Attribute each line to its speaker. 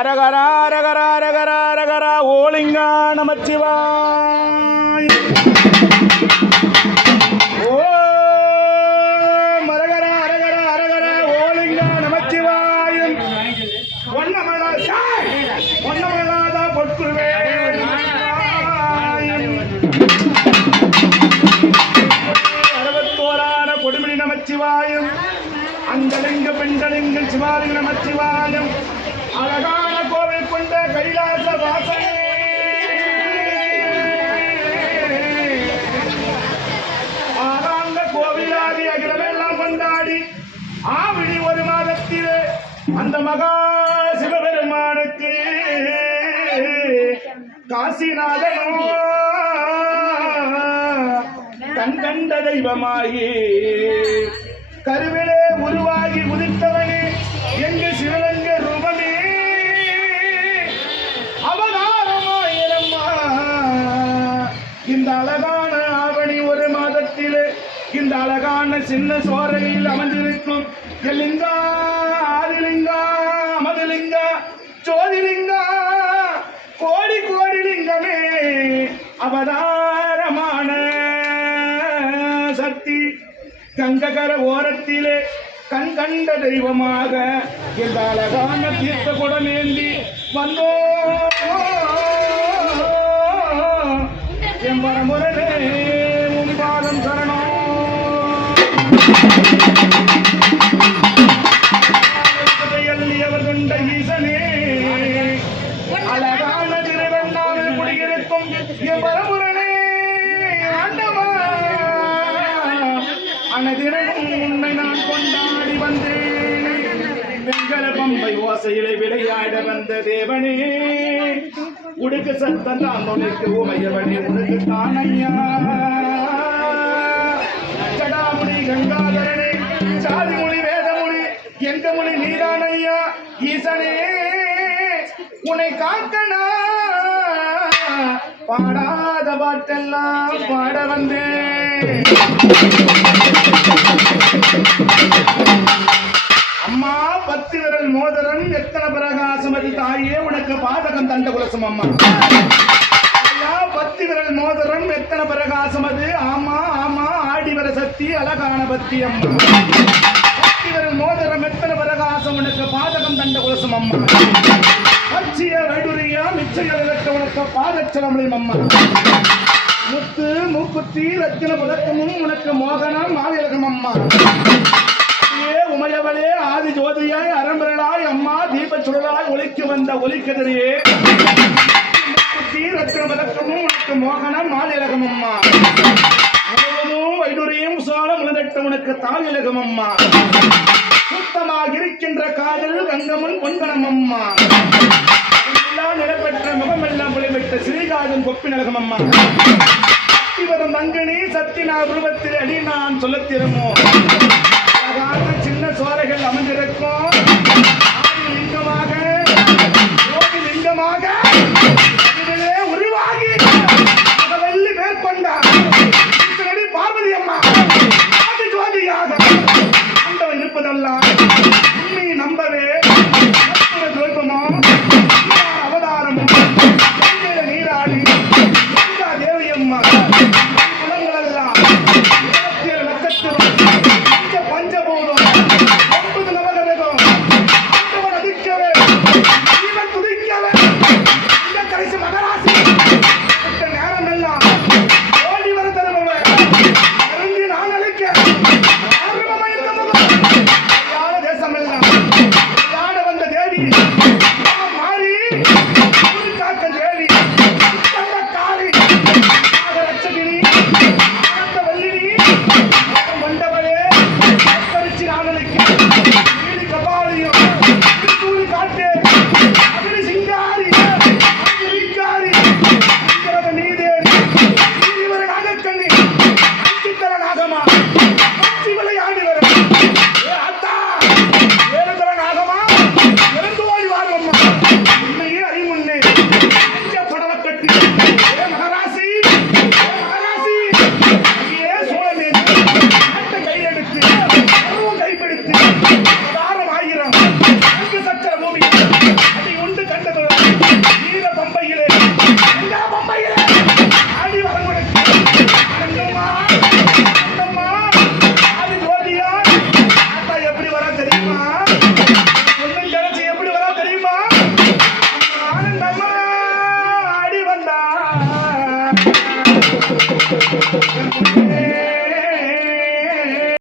Speaker 1: அரகரா அரகரா அரகரா அரகரா ஓலிங்கா நமச்சிவாய். ஓ மரகர அரகர அரகர ஓலிங்கா நமச்சிவாயம் ஒன்னமலா ஒன்னமலாதா பொற்குருவே. அறுபத்தோரான கொடுமிடி நமச்சிவாயம் அங்கலிங்க பெண்களிங்கள் சிவாலிங்க நமச்சிவாயம் கொண்டாடி ஆவணி ஒரு மாதத்திலே அந்த மகா சிவபெருமானுக்கு காசிநாதனோ. கண் கண்ட தெய்வமாகி கருவிலே உருவாகி உதித்தவனே எங்கு சிவலங்க ரூபமே? அவதாரமாயிரம்மா. இந்த அழகா இந்த அழகான சின்ன சோரையில் அமர்ந்திருக்கும் எல்லிங்கா ஆதிலிங்கா அமதலிங்கா ஜோதிலிங்கா கோடி கோடி லிங்கமே அவதாரமான சக்தி. கங்ககர ஓரத்திலே கண் கண்ட தெய்வமாக இந்த அழகான தீர்த்த குடமேந்தி வந்தோ. என் வரமுறனே பம்பை விளையாட வந்த தேவனே. உடுக்கு சத்தம் தான் உனக்கு உமையவனே உனக்கு தானையா. ஜடாமுடி கங்காதரனே சாதி சாதிமொழி வேதமொழி எந்த மொழி நீதானையா? ஈசனே உன்னை காக்கனா பாடாத பாட்டெல்லாம் பாட வந்தேன். மோதிரம் எத்தனை பிரகாசமதி தாயே உனக்கு பாதகம் தண்ட குலசம் அம்மா. ஐயா விரல் மோதிரம் எத்தனை பிரகாசம் அது ஆமா ஆமா ஆடி வர சக்தி அழகான பத்தி அம்மா. பத்தி விரல் மோதிரம் எத்தனை பிரகாசம் உனக்கு பாதகம் தண்ட குலசம் அம்மா. பச்சிய வைடுரியா நிச்சய விளக்க உனக்கு பாதச்சலமலையும் அம்மா. முத்து மூக்குத்தி ரத்தின புலக்கமும் உனக்கு மோகனம் மாவிலகம் அம்மா. உமையே உமையவளே ஆதி ஜோதியாய் அரம்பரலாய் அம்மா தீப சுடலாய் ஒலிக்கு வந்த ஒலிக்கதிரியே. ரத்தின பதக்கமும் உனக்கு மோகனம் மாலிலகம் அம்மா முழுவதும் வைடுரியும் சோழம் உலகட்ட உனக்கு தாலிலகம் அம்மா சுத்தமாக இருக்கின்ற காதல் கங்கமுன் பொன்பனம் அம்மா எல்லாம் நிலப்பெற்ற முகமெல்லாம் புலிபெற்ற ஸ்ரீகாதன் கொப்பினலகம் அம்மா சக்தி வரும் மங்கனி சக்தி நான் உருவத்தில் அடி நான் சொல்லத் திருமோ அழகான சோலைகள் அமைந்திருக்கும் லிங்கமாக லிங்கமாக Thank you. Thank you.